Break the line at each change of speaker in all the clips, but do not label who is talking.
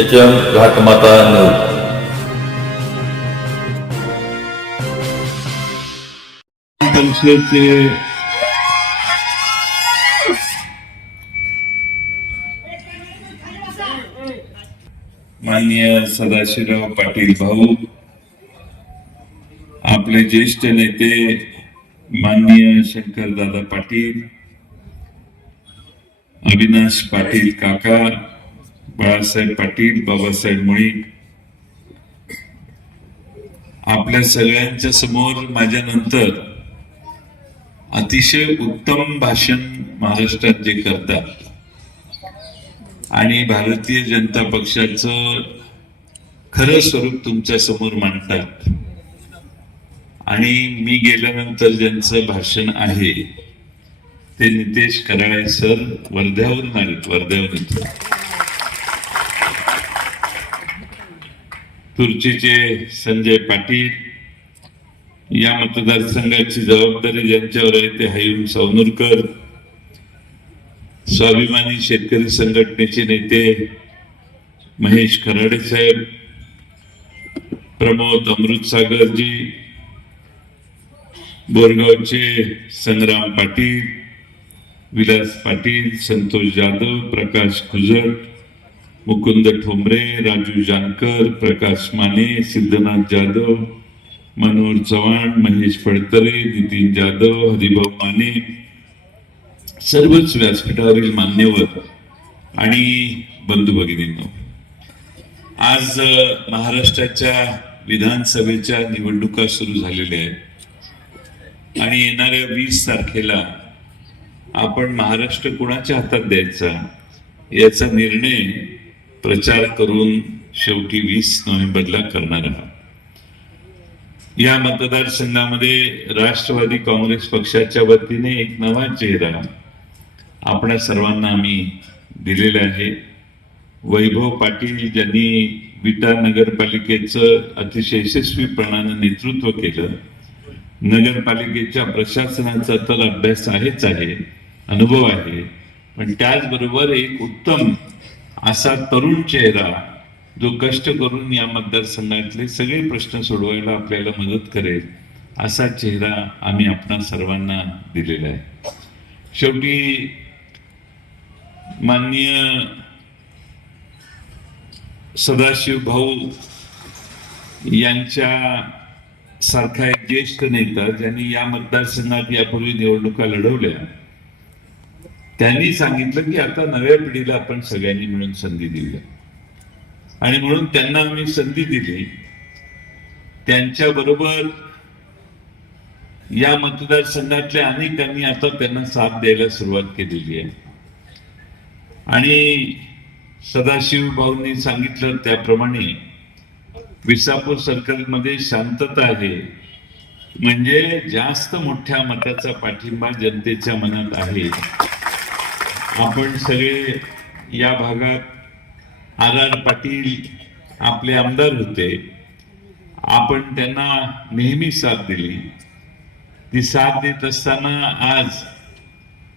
H M घाटमाता news
परिषदेचे माननीय सदाशिवराव पाटील भाऊ आपले ज्येष्ठ नेते माननीय शंकरदादा पाटील अविनाश पाटील काका बाळासाहेब पाटील बाबासाहेब मुळी आपल्या सगळ्यांच्या समोर माझ्या नंतर अतिशय उत्तम भाषण महाराष्ट्रात जे करतात आणि भारतीय जनता पक्षाचं खरं स्वरूप तुमच्यासमोर मांडतात. आणि मी गेल्यानंतर ज्यांचं भाषण आहे ते नितेश कराळे सर वर्ध्यावरून आले वर्ध्यावरून. खुर्चीचे संजय पाटील या मतदारसंघाची जबाबदारी ज्यांच्यावर आहे ते हयूम सौनुरकर स्वाभिमानी शेतकरी संघटनेचे नेते महेश खराडे साहेब प्रमोद अमृतसागरजी बोरगावचे संग्राम पाटील विलास पाटील संतोष जाधव प्रकाश खुजट मुकुंद ठोंबरे राजू जानकर प्रकाश माने सिद्धनाथ जाधव मनोहर चव्हाण महेश फडतरे नितीन जाधव हरिभाऊ माने सर्वच व्यासपीठावरील मान्यवर आणि बंधू भगिनींनो. आज महाराष्ट्राच्या विधानसभेच्या निवडणुका सुरू झालेल्या आहेत. आणि येणाऱ्या वीस तारखेला आपण महाराष्ट्र कुणाच्या हातात द्यायचा याचा निर्णय प्रचार करून शेवटी वीस नोव्हेंबरला करणार आहोत. या मतदारसंघामध्ये राष्ट्रवादी काँग्रेस पक्षाच्या वतीने एक नवा चेहरा आपल्या सर्वांना आम्ही दिलेला आहे. वैभव पाटील ज्यांनी विटा नगरपालिकेचं अतिशय यशस्वीपणानं नेतृत्व केलं नगरपालिकेच्या प्रशासनाचा तर अभ्यास आहेच आहे अनुभव आहे पण त्याचबरोबर एक उत्तम असा तरुण चेहरा जो कष्ट करून या मतदारसंघातले सगळे प्रश्न सोडवायला आपल्याला मदत करेल असा चेहरा आम्ही आपणा सर्वांना दिलेला आहे. शेवटी माननीय सदाशिव भाऊ यांच्या सारखा एक ज्येष्ठ नेता ज्यांनी या मतदारसंघात यापूर्वी निवडणुका लढवल्या त्यांनी सांगितलं की आता नव्या पिढीला आपण सगळ्यांनी मिळून संधी दिली. आणि म्हणून त्यांना आम्ही संधी दिली. त्यांच्या बरोबर या मतदारसंघातल्या अनेकांनी आता त्यांना साथ द्यायला सुरुवात केलेली आहे. आणि सदाशिव भाऊंनी सांगितलं त्याप्रमाणे विसापूर सर्कलमध्ये शांतता आहे. म्हणजे जास्त मोठ्या मताचा पाठिंबा जनतेच्या मनात आहे. आपण सगळे या भागात आर आर पाटील आपले आमदार होते. आपण त्यांना नेहमी साथ दिली. ती साथ देत असताना आज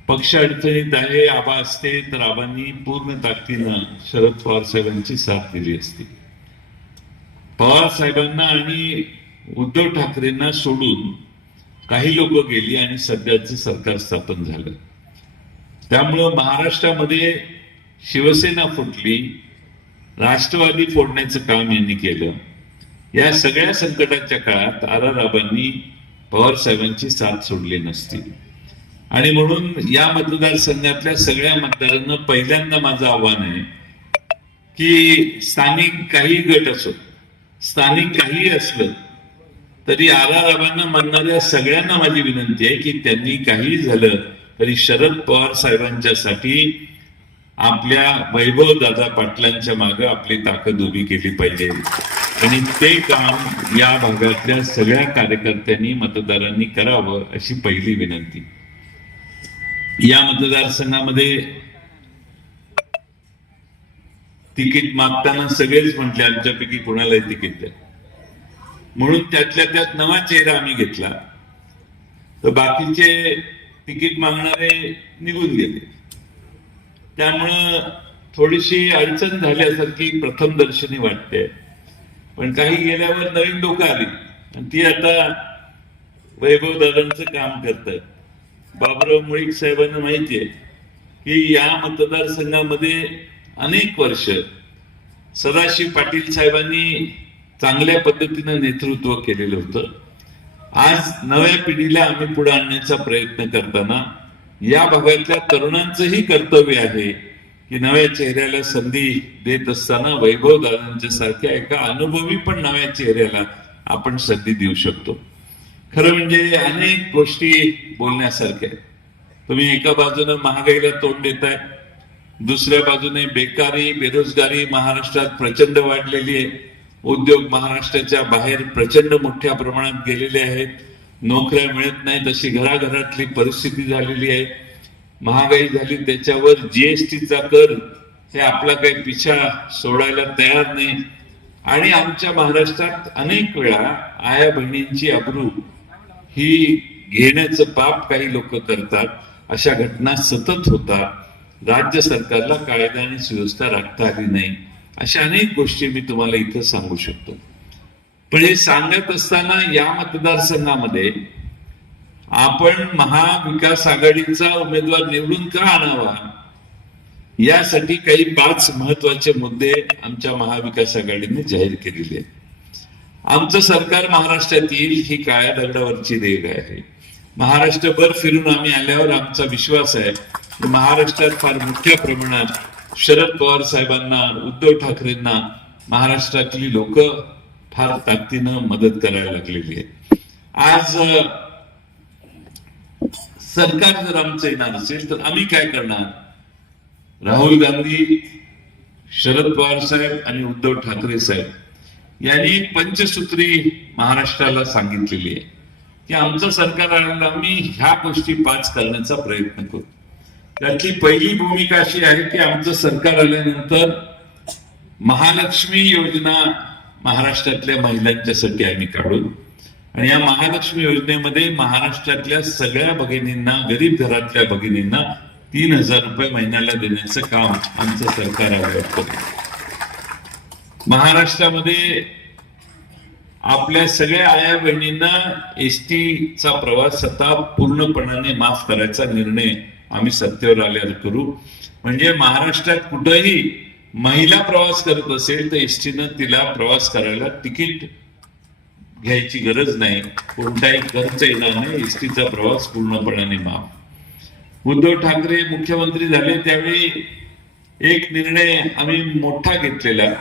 पक्ष अडचणीत आहे आबा असते तर आबांनी पूर्ण ताकदीनं शरद पवार साहेबांची साथ दिली असती. पवार साहेबांना आणि उद्धव ठाकरेंना सोडून काही लोक गेली आणि सध्याचं सरकार स्थापन झालं. त्यामुळं महाराष्ट्रामध्ये शिवसेना फुटली राष्ट्रवादी फोडण्याचं काम यांनी केलं. या सगळ्या संकटाच्या काळात आर पवार साहेबांची साथ सोडली नसती. आणि म्हणून या मतदारसंघातल्या सगळ्या मतदारांना पहिल्यांदा माझं आव्हान आहे की स्थानिक काही गट असो स्थानिक काही असलं तरी आर म्हणणाऱ्या मानणाऱ्या सगळ्यांना माझी विनंती आहे की त्यांनी काही झालं तरी शरद पवार साहेबांच्यासाठी आपल्या वैभव दादा पाटलांच्या मागे आपली ताकद उभी केली पाहिजे. आणि ते काम या भागातल्या सगळ्या कार्यकर्त्यांनी मतदारांनी करावं अशी पहिली विनंती. या मतदारसंघामध्ये तिकीट मागताना सगळेच म्हटले आमच्यापैकी कोणालाही तिकीट द्या. म्हणून त्यातल्या त्यात नवा चेहरा आम्ही घेतला. तर बाकीचे तिकीट मागणारे निघून गेले. त्यामुळं थोडीशी अडचण झाल्यासारखी प्रथम दर्शनी वाटते. पण काही गेल्यावर नवीन लोक आली. आणि ती आता वैभव दादांचं काम करतात बाबुराव मुळीक साहेबांना माहिती आहे की या मतदारसंघामध्ये अनेक वर्ष सदाशिव पाटील साहेबांनी चांगल्या पद्धतीनं नेतृत्व केलेलं होतं. आज नव्या पिढीला आम्ही पुढे आणण्याचा प्रयत्न करताना या भागातल्या तरुणांचंही कर्तव्य आहे की नव्या चेहऱ्याला संधी देत असताना वैभव दादांच्या सारख्या एका अनुभवी पण नव्या चेहऱ्याला आपण संधी देऊ शकतो. खरं म्हणजे अनेक गोष्टी बोलण्यासारख्या आहेत. तुम्ही एका बाजूनं महागाईला तोंड देताय दुसऱ्या बाजूने बेकारी बेरोजगारी महाराष्ट्रात प्रचंड वाढलेली आहे. उद्योग महाराष्ट्राच्या बाहेर प्रचंड मोठ्या प्रमाणात गेलेले आहेत. नोकऱ्या मिळत नाहीत अशी घराघरातली परिस्थिती झालेली आहे. महागाई झाली त्याच्यावर जीएसटीचा कर हे आपला काही पिछा सोडायला तयार नाही. आणि आमच्या महाराष्ट्रात अनेक वेळा आया बहिणींची अब्रू ही घेण्याचं पाप काही लोक करतात. अशा घटना सतत होतात. राज्य सरकारला कायदा आणि सुव्यवस्था राखता आली नाही. अशा अनेक गोष्टी मी तुम्हाला इथं सांगू शकतो. पण हे सांगत असताना या मतदारसंघामध्ये आपण महाविकास आघाडीचा उमेदवार निवडून का आणावा? यासाठी काही पाच महत्त्वाचे मुद्दे आमच्या महाविकास आघाडीने जाहीर केलेले आमचं सरकार महाराष्ट्रात येईल ही काळ्या दगडावरची देग आहे. महाराष्ट्रभर फिरून आम्ही आल्यावर आमचा विश्वास आहे की महाराष्ट्रात फार मोठ्या प्रमाणात शरद पवार साहेबांना उद्धव ठाकरेंना महाराष्ट्रातली लोक फार ताकदीनं मदत करायला लागलेली आहे आज सरकार जर आमचं येणार असेल तर आम्ही काय करणार? राहुल गांधी शरद पवार साहेब आणि उद्धव ठाकरे साहेब यांनी पंचसूत्री महाराष्ट्राला सांगितलेली आहे की आमचं सरकार आणायला आम्ही ह्या गोष्टी पाच करण्याचा प्रयत्न करू. त्यातली पहिली भूमिका अशी आहे की आमचं सरकार आल्यानंतर महालक्ष्मी योजना महाराष्ट्रातल्या महिलांच्यासाठी आम्ही काढू आणि या महालक्ष्मी योजनेमध्ये महाराष्ट्रातल्या सगळ्या भगिनींना गरीब घरातल्या भगिनींना तीन हजार रुपये महिन्याला देण्याचं काम आमचं सरकार आल्यावर महाराष्ट्रामध्ये आपल्या सगळ्या आया बहिणींना एस चा प्रवास आता पूर्णपणाने माफ करायचा निर्णय आम्ही सत्तेवर आल्यावर करू. म्हणजे महाराष्ट्रात कुठंही महिला प्रवास करत असेल तर एसटीनं तिला प्रवास करायला तिकीट घ्यायची गरज नाही. कोणताही खर्च येणार नाही. एसटीचा प्रवास पूर्णपणाने माफ. उद्धव ठाकरे मुख्यमंत्री झाले त्यावेळी एक निर्णय आम्ही मोठा घेतलेला.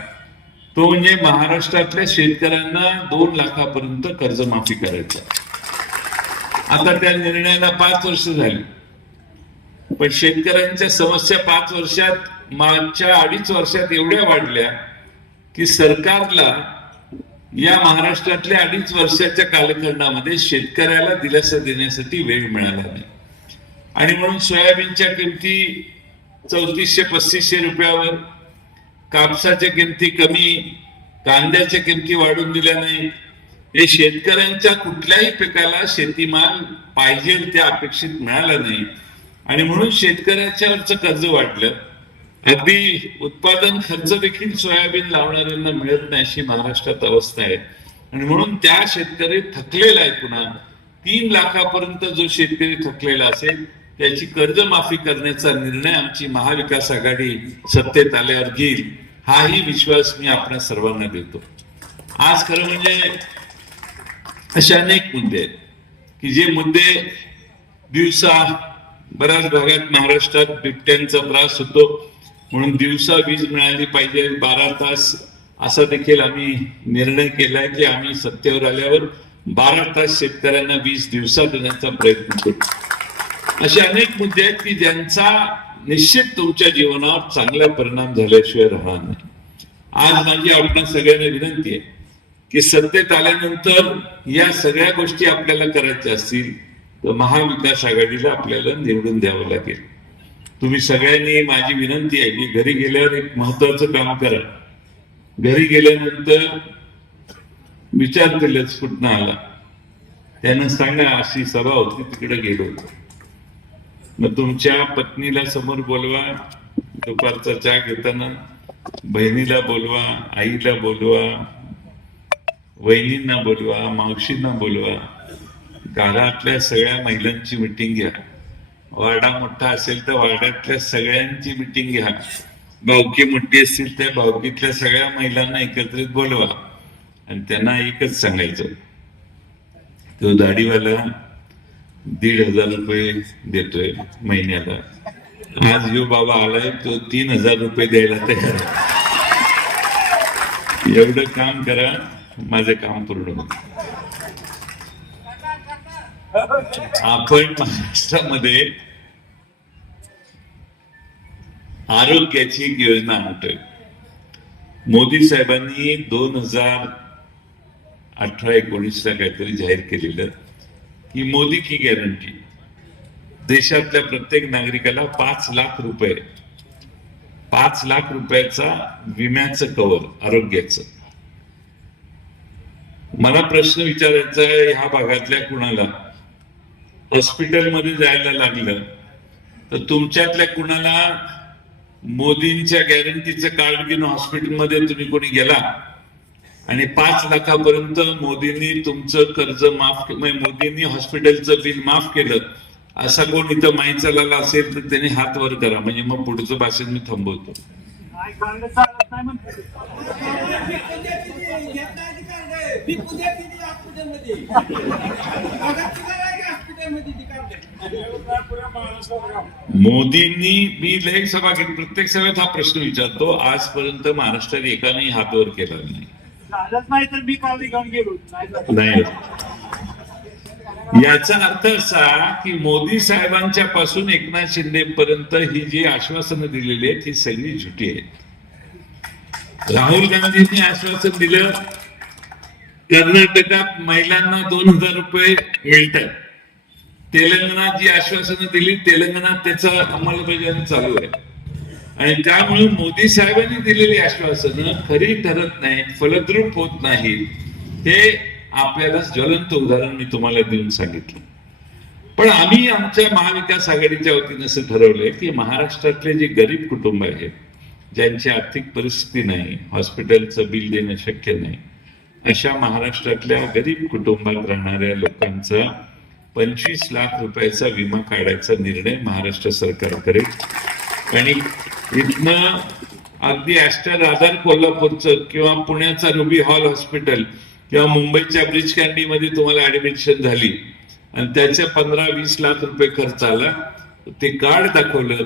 तो म्हणजे महाराष्ट्रातल्या शेतकऱ्यांना दोन लाखापर्यंत कर्जमाफी करायचा. आता त्या निर्णयाला पाच वर्ष झाली. पण शेतकऱ्यांच्या समस्या पाच वर्षात मागच्या अडीच वर्षात एवढ्या वाढल्या की सरकारला या महाराष्ट्रातल्या अडीच वर्षाच्या कालखंडामध्ये शेतकऱ्याला दिलासा देण्यासाठी वेळ मिळाला नाही. आणि म्हणून सोयाबीनच्या किमती चौतीसशे पस्तीसशे रुपयावर कापसाच्या किमती कमी कांद्याच्या किमती वाढून दिल्या नाही हे शेतकऱ्यांच्या कुठल्याही पिकाला शेतीमाल पाहिजे त्या अपेक्षित मिळाला नाही. आणि म्हणून शेतकऱ्याच्यावरचं कर्ज वाढलं. अगदी उत्पादन खर्च देखील सोयाबीन लावणाऱ्यांना मिळत नाही अशी महाराष्ट्रात अवस्था आहे. आणि म्हणून त्या शेतकरी थकलेला आहे पुन्हा. तीन लाखापर्यंत जो शेतकरी थकलेला असेल त्याची कर्जमाफी करण्याचा निर्णय आमची महाविकास आघाडी सत्तेत आल्यावर घेईल. हाही विश्वास मी आपल्या सर्वांना देतो. आज खरं म्हणजे असे अनेक मुद्दे आहेत. की जे मुद्दे दिवसा बऱ्याच भागात महाराष्ट्रात बिबट्यांचा त्रास होतो. म्हणून दिवसा वीज मिळाली पाहिजे बारा तास असा देखील आम्ही निर्णय केलाय की आम्ही सत्तेवर आल्यावर बारा तास शेतकऱ्यांना वीज दिवसा देण्याचा प्रयत्न करू. असे अनेक मुद्दे आहेत की ज्यांचा निश्चित तुमच्या जीवनावर चांगला परिणाम झाल्याशिवाय राहणार नाही. आज माझी आपण सगळ्यांना विनंती आहे की सत्तेत आल्यानंतर या सगळ्या गोष्टी आपल्याला करायच्या असतील तर महाविकास आघाडीला आपल्याला निवडून द्यावं लागेल. तुम्ही सगळ्यांनी माझी विनंती आहे की घरी गेल्यावर एक महत्वाचं काम करा. घरी गेल्यानंतर विचार विचारतीलच कुठनं आला? त्यानं सांगा अशी सभा होती तिकडे गेलो होतो. मग तुमच्या पत्नीला समोर बोलवा दुपारचा चहा घेताना बहिणीला बोलवा आईला बोलवा वहिनींना बोलवा मावशींना बोलवा. घरातल्या सगळ्या महिलांची मिटिंग घ्या. वाडा मोठा असेल तर वाड्यातल्या सगळ्यांची मिटिंग घ्या. भावकी मोठी असतील त्या भावकीतल्या सगळ्या महिलांना एकत्रित बोलवा. आणि त्यांना एकच सांगायचं. तो दाढीवाला दीड हजार रुपये देतोय महिन्याला. आज यो बाबा आलाय तो तीन हजार रुपये द्यायला तयार एवढं काम करा माझं काम पूर्ण होतं. आपण महाराष्ट्रामध्ये आरोग्याची एक योजना आणतोय. मोदी साहेबांनी दोन हजार अठरा एकोणीसला काहीतरी जाहीर केलेलं की मोदी की गॅरंटी. देशातल्या प्रत्येक नागरिकाला पाच लाख रुपये पाच लाख रुपयाचा विम्याचं कवर आरोग्याचं. मला प्रश्न विचारायचा आहे ह्या भागातल्या कुणाला? हॉस्पिटलमध्ये जायला लागलं तर तुमच्यातल्या कुणाला मोदींच्या गॅरंटीचं कार्ड घेऊन हॉस्पिटलमध्ये तुम्ही कोणी गेला? आणि पाच लाखापर्यंत मोदींनी तुमचं कर्ज माफ म्हणजे मोदींनी हॉस्पिटलचं बिल माफ केलं असा कोण इथं माहीत चालला असेल तर त्याने हात वर करा. म्हणजे मग पुढचं भाषण मी थांबवतो. मोदींनी मी लय सभा घेतली. प्रत्येक सभेत हा प्रश्न विचारतो आजपर्यंत महाराष्ट्रात एकाने हात वर केला नाही.
झालंच नाही तर मी काल घेऊन गेलो. नाही झालं.
नाही याचा अर्थ असा की मोदी साहेबांच्या पासून एकनाथ शिंदे पर्यंत ही जी आश्वासनं दिलेली आहेत ही सगळी झुटी आहेत. राहुल गांधींनी आश्वासन दिलं कर्नाटकात महिलांना दोन हजार रुपये मिळतात. तेलंगणात जी आश्वासनं दिली तेलंगणात त्याचा अंमलबजावणी चालू आहे. आणि त्यामुळे मोदी साहेबांनी दिलेली आश्वासनं खरी ठरत नाहीत फलद्रूप होत नाहीत. हे आपल्याला ज्वलंत उदाहरण मी तुम्हाला देऊन सांगितलं. पण आम्ही आमच्या महाविकास आघाडीच्या वतीनं असं ठरवलंय की महाराष्ट्रातले जे गरीब कुटुंब आहेत ज्यांची आर्थिक परिस्थिती नाही हॉस्पिटलचं बिल देणं शक्य नाही अशा महाराष्ट्रातल्या गरीब कुटुंबात राहणाऱ्या लोकांचा पंचवीस लाख रुपयाचा विमा काढायचा निर्णय महाराष्ट्र सरकार करेल. आणि इथनं अगदी ॲस्टर आधार कोल्हापूरचं किंवा पुण्याचा रुबी हॉल हॉस्पिटल किंवा मुंबईच्या ब्रिज कॅन्डीमध्ये तुम्हाला ऍडमिशन झाली. आणि त्याचे पंधरा वीस लाख रुपये खर्च आला. ते कार्ड दाखवलं.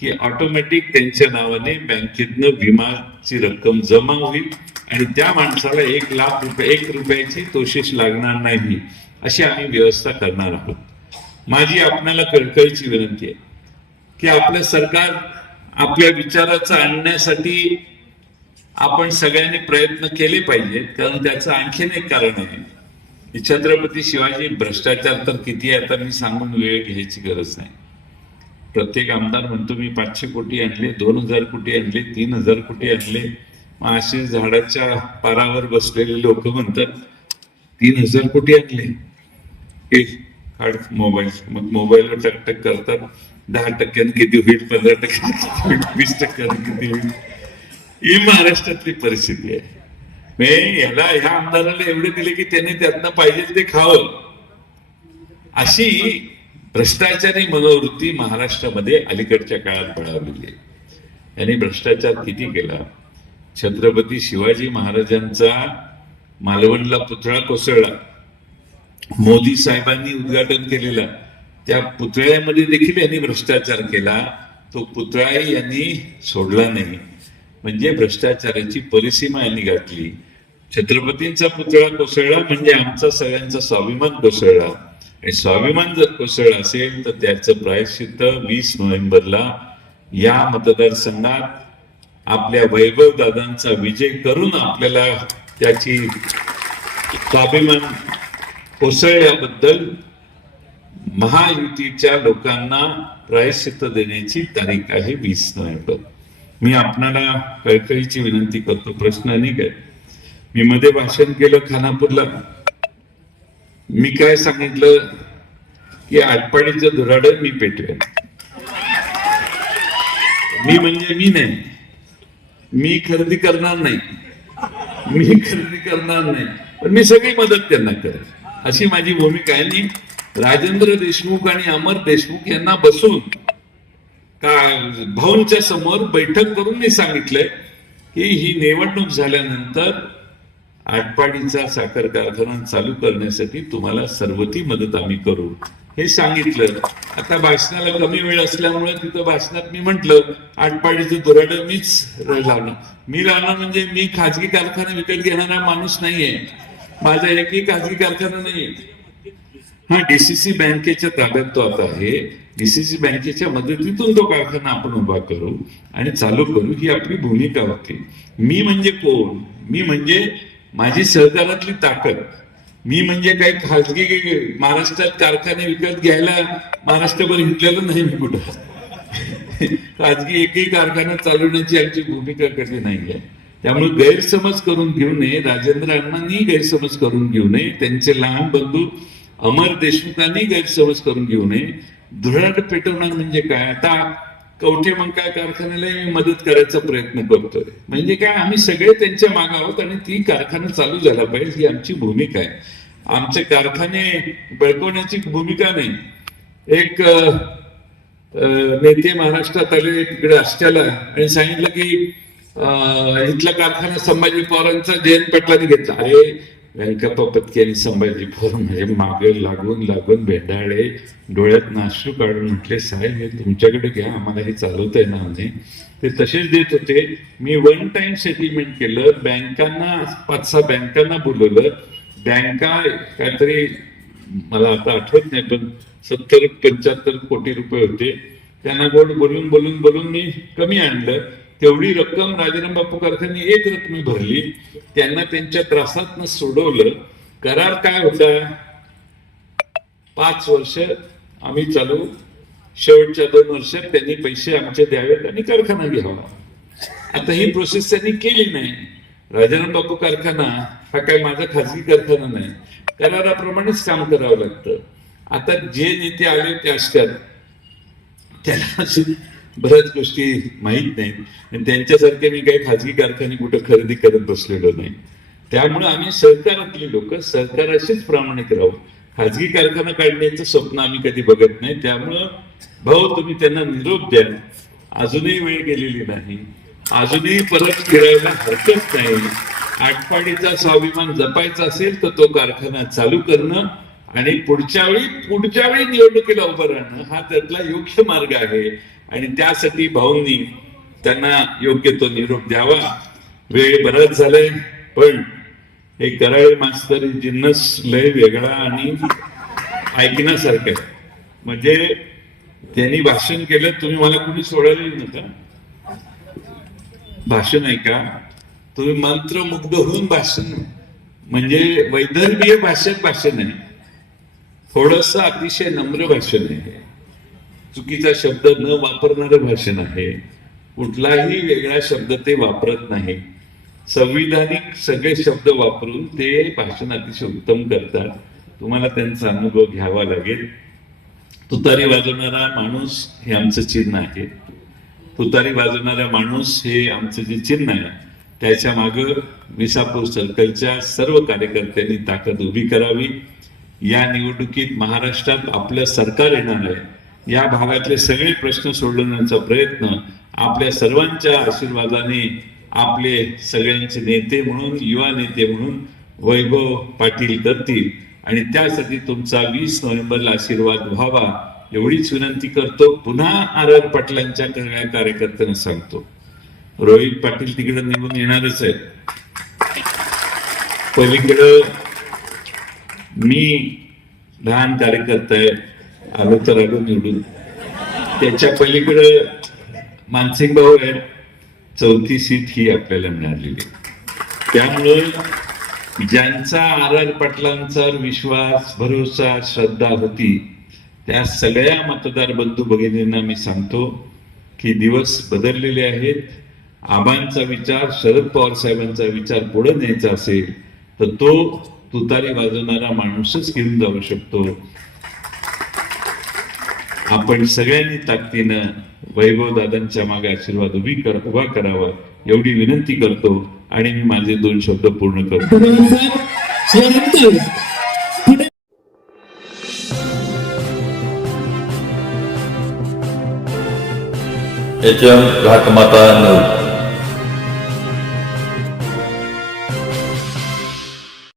की ऑटोमॅटिक त्यांच्या नावाने बँकेतनं विमाची रक्कम जमा होईल आणि त्या माणसाला एक लाख रुपये एक रुपयाची तोशीस लागणार नाही अशी आम्ही व्यवस्था करणार आहोत. माझी आपल्याला कळकळीची विनंती आहे की आपलं सरकार आपल्या विचाराचं आणण्यासाठी आपण सगळ्यांनी प्रयत्न केले पाहिजेत कारण त्याचं आणखीन एक कारण आहे. छत्रपती शिवाजी भ्रष्टाचार तर किती आहे आता मी सांगून वेळ घ्यायची गरज नाही. प्रत्येक आमदार म्हणतो मी पाचशे कोटी आणले दोन हजार कोटी आणले तीन हजार कोटी आणले. मग असे झाडाच्या पारावर बसलेले लोक म्हणतात तीन हजार कोटी आणले. ए काढ मोबाईल मग मोबाईलवर टकटक करतात दहा टक्क्यानं किती होईल पंधरा टक्क्यानं वीस टक्क्यानं किती होईल. ही महाराष्ट्रातली परिस्थिती आहे. मी याला ह्या आमदाराला एवढे दिले की त्याने त्यातनं पाहिजे ते खावं. अशी भ्रष्टाचारी मनोवृत्ती महाराष्ट्रामध्ये अलीकडच्या काळात बळावलेली आहे. यांनी भ्रष्टाचार किती केला? छत्रपती शिवाजी महाराजांचा मालवणला पुतळा कोसळला. मोदी साहेबांनी उद्घाटन केलेला. त्या पुतळ्यामध्ये देखील यांनी भ्रष्टाचार केला. तो पुतळाही यांनी सोडला नाही. म्हणजे भ्रष्टाचाराची परिसीमा यांनी गाठली. छत्रपतींचा पुतळा कोसळला म्हणजे आमचा सगळ्यांचा स्वाभिमान कोसळला. आणि स्वाभिमान जर कोसळ असेल तर त्याचं प्रायश्चित्त वीस नोव्हेंबरला या मतदारसंघात आपल्या वैभव दादांचा विजय करून आपल्याला त्याची स्वाभिमान कोसळल्याबद्दल महायुतीच्या लोकांना प्रायश्चित्त देण्याची तारीख आहे वीस नोव्हेंबर. मी आपणाला कळकळीची विनंती करतो प्रश्न नाही काय? मी मध्ये भाषण केलं खानापूरला. मी काय सांगितलं की आटपाडीचं धुराड मी पेटवेन. मी म्हणजे मी नाही. मी खरेदी करणार नाही. मी खरेदी करणार नाही. पण मी सगळी मदत त्यांना करेन. अशी माझी भूमिका आहे. आणि राजेंद्र देशमुख आणि अमर देशमुख यांना बसून का भाऊंच्या समोर बैठक करून मी सांगितलंय की ही निवडणूक झाल्यानंतर आटपाडीचा साखर कारखाना चालू करण्यासाठी तुम्हाला सर्वती मदत आम्ही करू. हे सांगितलं. आता भाषणाला कमी वेळ असल्यामुळे तिथं भाषणात मी म्हंटल आटपाडीचं धुराड मीच लावणार. मी लावणार म्हणजे मी खाजगी कारखाना विकत घेणारा माणूस नाहीये. माझा एकही खाजगी कारखाना नाहीये. हा डीसीसी बँकेच्या ताब्यात तो आता आहे. डीसीसी बँकेच्या मदतीतून तो कारखाना आपण उभा करू आणि चालू करू ही आपली भूमिका होती. मी म्हणजे कोण? मी म्हणजे माझी सहकारातली ताकद. मी म्हणजे काही खाजगी महाराष्ट्रात कारखाने विकत घ्यायला महाराष्ट्रभर घेतलेलं नाही मी कुठं. खाजगी एकही कारखाना चालवण्याची आमची भूमिका कधी नाहीये. त्यामुळे गैरसमज करून घेऊ नये राजेंद्र अण्णांनी गैरसमज करून घेऊ नये त्यांचे लहान बंधू अमर देशमुखांनी गैरसमज करून घेऊ नये. दृढ पेटवणार म्हणजे काय? आता कवठे मंका कारखान्यालाही मदत करायचा प्रयत्न करतोय. म्हणजे काय आम्ही सगळे त्यांच्या मागे आहोत आणि ती कारखाना चालू झाला पाहिजे ही आमची भूमिका आहे. आमचे कारखाने बळकवण्याची भूमिका नाही. एक नेते महाराष्ट्रात आले तिकडे असल्याला आणि सांगितलं की इथला कारखाना संभाजी पवारांचा जयंत पाटलांनी घेतला. अरे व्यंकप्पा पत्की आणि संभाजी म्हणजे मागे लागून लागून भेंडाळे डोळ्यात नाश्रू काढून म्हटले साहेब हे तुमच्याकडे घ्या आम्हाला हे चालवता येणार नाही. ते तसेच देत होते. मी वन टाइम सेटलमेंट केलं. बँकांना पाच सहा बँकांना बोलवलं. बँका काहीतरी मला आता आठवत नाही पण सत्तर पंच्याहत्तर कोटी रुपये होते. त्यांना गोड बोलून बोलून बोलून मी कमी आणलं. तेवढी रक्कम राजाराम बापू कारखाने एक रकमी भरली. त्यांना त्यांच्या त्रासातनं सोडवलं. करार काय होता? पाच वर्ष आम्ही चालू. शेवटच्या दोन वर्षात त्यांनी पैसे आमचे द्यावेत आणि कारखाना घ्यावा. आता ही प्रोसेस त्यांनी केली नाही. राजाराम बापू कारखाना हा काय माझा खाजगी कारखाना नाही. कराराप्रमाणेच काम करावं लागतं. आता जे नेते आले ते असतात. त्याला बऱ्याच गोष्टी माहीत नाहीत. आणि त्यांच्यासारखे मी काही खाजगी कारखाने कुठं खरेदी करत बसलेलो नाही. त्यामुळे आम्ही सहकारातली लोक सहकाराशीच प्रामाणिक राहू. खाजगी कारखाना काढण्याचं स्वप्न आम्ही कधी बघत नाही. त्यामुळं भाऊ तुम्ही त्यांना निरोप द्या. अजूनही वेळ गेलेली नाही. अजूनही परत फिरायला हरकत नाही. आठपाडीचा स्वाभिमान जपायचा असेल तर तो कारखाना चालू करणं आणि पुढच्या वेळी पुढच्या वेळी निवडणुकीला उभं राहणं हा त्यातला योग्य मार्ग आहे. आणि त्यासाठी भाऊंनी त्यांना योग्य तो निरोप द्यावा. वेळ बराच झालाय पण हे कराळे मास्तर जिन्नस लय वेगळा आणि ऐकण्यासारखं आहे. म्हणजे त्यांनी भाषण केलं तुम्ही मला कुणी सोडायला येऊ नका भाषण ऐका तुम्ही मंत्रमुग्ध होऊन भाषण म्हणजे वैदर्भीय भाषेत भाषण आहे थोडस अतिशय नम्र भाषण आहे. चुकीचा शब्द न वापरणारं भाषण आहे. कुठलाही वेगळा शब्द ते वापरत नाही. संविधानिक सगळे शब्द वापरून ते भाषण अतिशय उत्तम करतात. तुम्हाला त्यांचा अनुभव घ्यावा लागेल. तुतारी वाजवणारा माणूस हे आमचं चिन्ह आहे. तुतारी वाजवणारा माणूस हे आमचं जे चिन्ह आहे त्याच्या माग विसापूर सर्कलच्या सर्व कार्यकर्त्यांनी ताकद उभी करावी. या निवडणुकीत महाराष्ट्रात आपलं सरकार येणार आहे. या भागातले सगळे प्रश्न सोडवण्याचा प्रयत्न आपल्या सर्वांच्या आशीर्वादाने आपले सगळ्यांचे नेते म्हणून युवा नेते म्हणून वैभव पाटील करतील. आणि त्यासाठी तुमचा वीस नोव्हेंबरला आशीर्वाद व्हावा एवढीच विनंती करतो. पुन्हा आर पाटलांच्या सगळ्या कार्यकर्त्यांना सांगतो. रोहित पाटील तिकडे निघून येणारच आहेत. पलीकडं मी लहान कार्यकर्ता आहे. आलो तर आलो निवडून त्याच्या पलीकडं मानसिंग भाऊ आहेत. चौथी सीट ही आपल्याला मिळालेली त्यामुळं ज्यांचा आर आर पाटलांचा विश्वास भरोसा श्रद्धा होती त्या सगळ्या मतदार बंधू भगिनींना मी सांगतो की दिवस बदललेले आहेत. आबांचा विचार शरद पवार साहेबांचा विचार पुढे न्यायचा असेल तर तो तुतारी वाजवणारा माणूसच घेऊन जाऊ शकतो. आपण सगळ्यांनी ताकदीनं वैभव दादांच्या मागे आशीर्वाद उभी कर उभा करावा एवढी विनंती करतो आणि मी माझे दोन शब्द पूर्ण करतो.
धन्यवाद
एच एम घाटमाता नऊ.